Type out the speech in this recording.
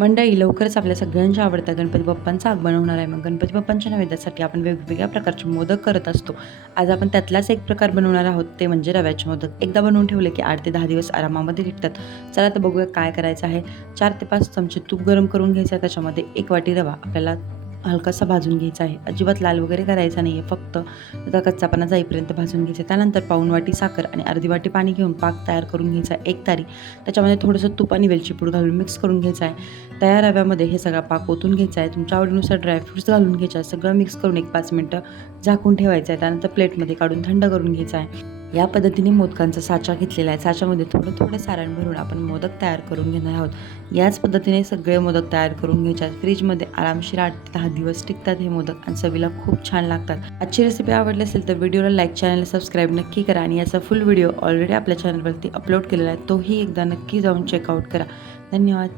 मंडळी, लवकरच आपल्या सगळ्यांच्या आवडता गणपती बाप्पांचं आगमन होणार आहे. मग गणपती बाप्पांच्या नैवेद्यासाठी आपण वेगवेगळ्या प्रकारचे मोदक करत असतो. आज आपण त्यातलाच एक प्रकार बनवणार आहोत, ते म्हणजे रव्याचे मोदक. एकदा बनवून ठेवले की 8 ते 10 दिवस आरामामध्ये टिकतात. चला तर बघूया काय करायचं आहे. 4 ते 5 चमचे तूप गरम करून घ्यायचं आहे. त्याच्यामध्ये 1 वाटी रवा आपल्याला हलकासा भाजून घ्यायचा आहे. अजिबात लाल वगैरे करायचा नाही आहे, फक्त त्याचा कच्चापणा जाईपर्यंत भाजून घ्यायचं आहे. त्यानंतर पाऊण वाटी साखर आणि अर्धी वाटी पाणी घेऊन पाक तयार करून घ्यायचा आहे. 1 तारी त्याच्यामध्ये थोडंसं तूप आणि वेलची पूड घालून मिक्स करून घ्यायचं आहे. तयार रव्यामध्ये हे सगळा पाक ओतून घ्यायचा आहे. तुमच्या आवडीनुसार ड्रायफ्रुट्स घालून घ्यायचे आहे. सगळं मिक्स करून 1-5 मिनिटं झाकून ठेवायचं आहे. त्यानंतर प्लेटमध्ये काढून थंड करून घ्यायचं आहे. या पद्धतीने मोदकांचा साचा घेतलेला आहे. साच्यामध्ये थोडं थोडं सारण भरून आपण मोदक तयार करून घेणार आहोत. याच पद्धतीने सगळे मोदक तयार करून घ्यायचे आहेत. फ्रीजमध्ये आरामशीर 8 ते 10 दिवस टिकतात हे मोदक आणि चवीला खूप छान लागतात. आजची रेसिपी आवडली असेल तर व्हिडिओला लाईक, चॅनलला सबस्क्राईब नक्की करा आणि याचा फुल व्हिडिओ ऑलरेडी आपल्या चॅनलवरती अपलोड केलेला आहे. तोही एकदा नक्की जाऊन चेकआउट करा. धन्यवाद.